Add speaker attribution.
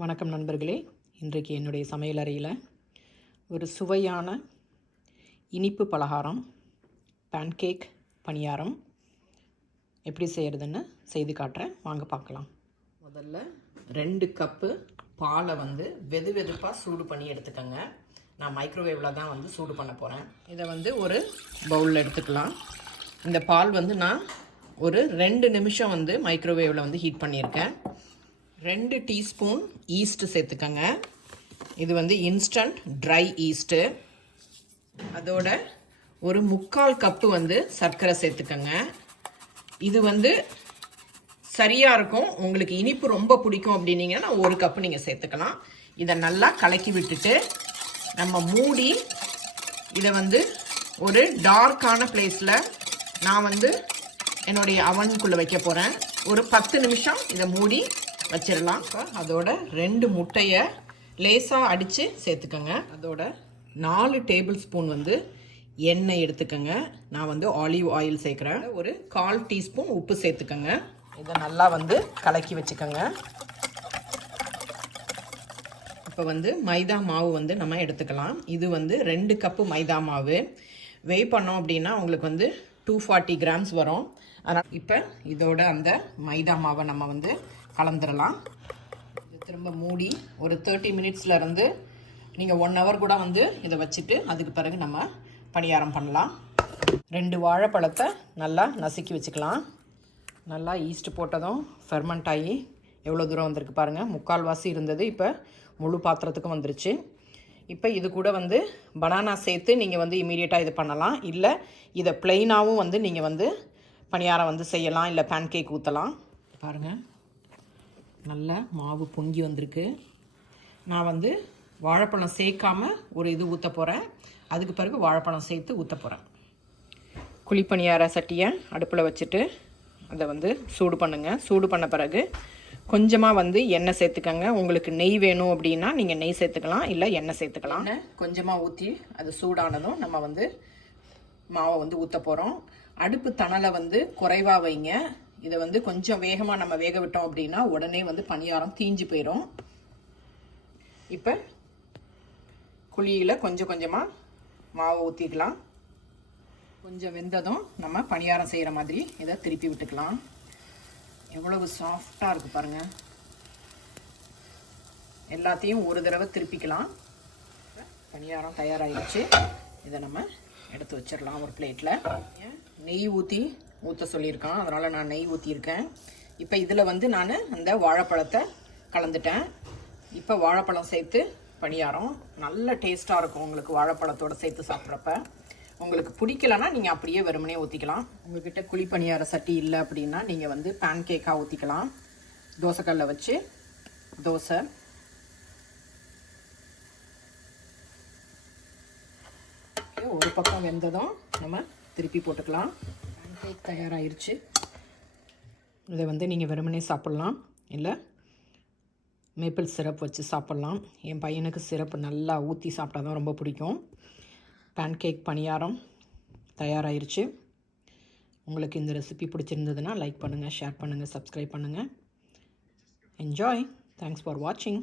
Speaker 1: வணக்கம் நண்பர்களே. இன்றைக்கு என்னுடைய சமையலறையில் ஒரு சுவையான இனிப்பு பலகாரம் பேன்கேக் பணியாரம் எப்படி செய்கிறதுன்னு செய்து காட்டுறேன். வாங்க பார்க்கலாம். முதல்ல ரெண்டு கப்பு பாலை வந்து வெது வெதுப்பாக சூடு பண்ணி எடுத்துக்கோங்க. நான் மைக்ரோவேவில் தான் வந்து சூடு பண்ண போகிறேன் இதை வந்து ஒரு பவுலில் எடுத்துக்கலாம். இந்த பால் வந்து நான் ஒரு ரெண்டு நிமிஷம் வந்து மைக்ரோவேவில் வந்து ஹீட் பண்ணியிருக்கேன். ரெண்டு டீஸ்பூன் ஈஸ்ட்டு சேர்த்துக்கங்க. இது வந்து இன்ஸ்டன்ட் ட்ரை ஈஸ்ட்டு. அதோட ஒரு முக்கால் கப்பு வந்து சர்க்கரை சேர்த்துக்கங்க. இது வந்து சரியாக இருக்கும். உங்களுக்கு இனிப்பு ரொம்ப பிடிக்கும் அப்படின்னீங்கன்னா ஒரு கப்பு நீங்கள் சேர்த்துக்கலாம். இதை நல்லா கலக்கி விட்டுட்டு நம்ம மூடி இதை வந்து ஒரு டார்க்கான பிளேஸில் நான் வந்து என்னுடைய அவனுக்குள்ளே வைக்க போகிறேன் ஒரு பத்து நிமிஷம் இதை மூடி வச்சிடலாம். இப்போ அதோட ரெண்டு முட்டையை லேசாக அடித்து சேர்த்துக்கோங்க. அதோட நாலு டேபிள் ஸ்பூன் வந்து எண்ணெய் எடுத்துக்கோங்க. நான் வந்து ஆலிவ் ஆயில் சேர்க்குறேன். ஒரு கால் டீஸ்பூன் உப்பு சேர்த்துக்கோங்க. இதை நல்லா வந்து கலக்கி வச்சுக்கோங்க. இப்போ வந்து மைதா மாவு வந்து நம்ம எடுத்துக்கலாம். இது வந்து ரெண்டு கப்பு மைதா மாவு. வெய் பண்ணோம் அப்படின்னா உங்களுக்கு வந்து டூ ஃபார்ட்டி கிராம்ஸ் வரும். அதனால் இப்போ இதோட அந்த மைதா மாவை நம்ம வந்து கலந்துடலாம் திரும்ப மூடி ஒரு தேர்ட்டி மினிட்ஸ்லேருந்து நீங்கள் ஒன் ஹவர் கூட வந்து இதை வச்சுட்டு அதுக்கு பிறகு நம்ம பணியாரம் பண்ணலாம். ரெண்டு வாழைப்பழத்தை நல்லா நசுக்கி வச்சுக்கலாம். நல்லா ஈஸ்ட் போட்டதும் ஃபெர்மெண்ட் ஆகி எவ்வளோ தூரம் வந்திருக்கு பாருங்கள் முக்கால்வாசி இருந்தது. இப்போ முழு பாத்திரத்துக்கும் வந்துருச்சு. இப்போ இது கூட வந்து பனானா சேர்த்து நீங்கள் வந்து இமீடியட்டாக இது பண்ணலாம். இல்லை இதை ப்ளெயினாகவும் வந்து நீங்கள் வந்து பணியாரம் வந்து செய்யலாம். இல்லை பேன் கேக் ஊற்றலாம் பாருங்கள் நல்ல மாவு பொங்கி வந்திருக்கு. நான் வந்து வாழைப்பழம் சேர்க்காம ஒரு இது ஊற்ற போகிறேன் அதுக்கு பிறகு வாழைப்பழம் சேர்த்து ஊற்ற போகிறேன் குழிப்பணியார சட்டியை அடுப்பில் வச்சுட்டு அதை வந்து சூடு பண்ணுங்கள் சூடு பண்ண பிறகு கொஞ்சமாக வந்து எண்ணெய் சேர்த்துக்கங்க. உங்களுக்கு நெய் வேணும் அப்படின்னா நீங்கள் நெய் சேர்த்துக்கலாம் இல்லை எண்ணெய் சேர்த்துக்கலாம். கொஞ்சமாக ஊற்றி அது சூடானதும் நம்ம வந்து மாவை வந்து ஊற்ற போகிறோம் அடுப்பு தணலை வந்து குறைவாக வைங்க. இதை வந்து கொஞ்சம் வேகமாக நம்ம வேக விட்டோம் அப்படின்னா உடனே வந்து பணியாரம் தீஞ்சு போயிடும் இப்போ குழியில் கொஞ்சம் கொஞ்சமாக மாவை ஊற்றிக்கலாம் கொஞ்சம் வெந்ததும் நம்ம பணியாரம் செய்கிற மாதிரி இதை திருப்பி விட்டுக்கலாம். எவ்வளவு சாஃப்டாக இருக்குது பாருங்கள் எல்லாத்தையும் ஒரு தடவை திருப்பிக்கலாம். பணியாரம் தயாராகிடுச்சு இதை நம்ம எடுத்து வச்சிடலாம் ஒரு பிளேட்டில் நெய் ஊற்றி ஊற்ற சொல்லியிருக்கான். அதனால் நான் நெய் ஊற்றியிருக்கேன் இப்போ இதில் வந்து நான் அந்த வாழைப்பழத்தை கலந்துட்டேன். இப்போ வாழைப்பழம் சேர்த்து பணியாரம். நல்ல டேஸ்ட்டாக இருக்கும் உங்களுக்கு வாழைப்பழத்தோடு சேர்த்து சாப்பிட்றப்ப. உங்களுக்கு பிடிக்கலன்னா நீங்கள் அப்படியே வெறுமனே ஊற்றிக்கலாம் உங்கள்கிட்ட குழி பணியார சட்டி இல்லை அப்படின்னா நீங்கள் வந்து பேன் கேக்காக ஊற்றிக்கலாம் தோசைக்கல்ல வச்சு தோசை. ஒரு பக்கம் வெந்ததும் நம்ம திருப்பி போட்டுக்கலாம். கேக் தயாராகிருச்சு இதை வந்து நீங்கள் வெறுமனே சாப்பிட்லாம். இல்லை மேப்பிள் சிரப் வச்சு சாப்பிட்லாம். என் பையனுக்கு சிரப்பு நல்லா ஊற்றி சாப்பிட்டா தான் ரொம்ப பிடிக்கும். பேன்கேக் பணியாரம் தயாராகிருச்சு உங்களுக்கு இந்த ரெசிபி பிடிச்சிருந்ததுன்னா லைக் பண்ணுங்கள் ஷேர் பண்ணுங்கள் சப்ஸ்கிரைப் பண்ணுங்கள் என்ஜாய் தேங்க்ஸ் ஃபார் வாட்சிங்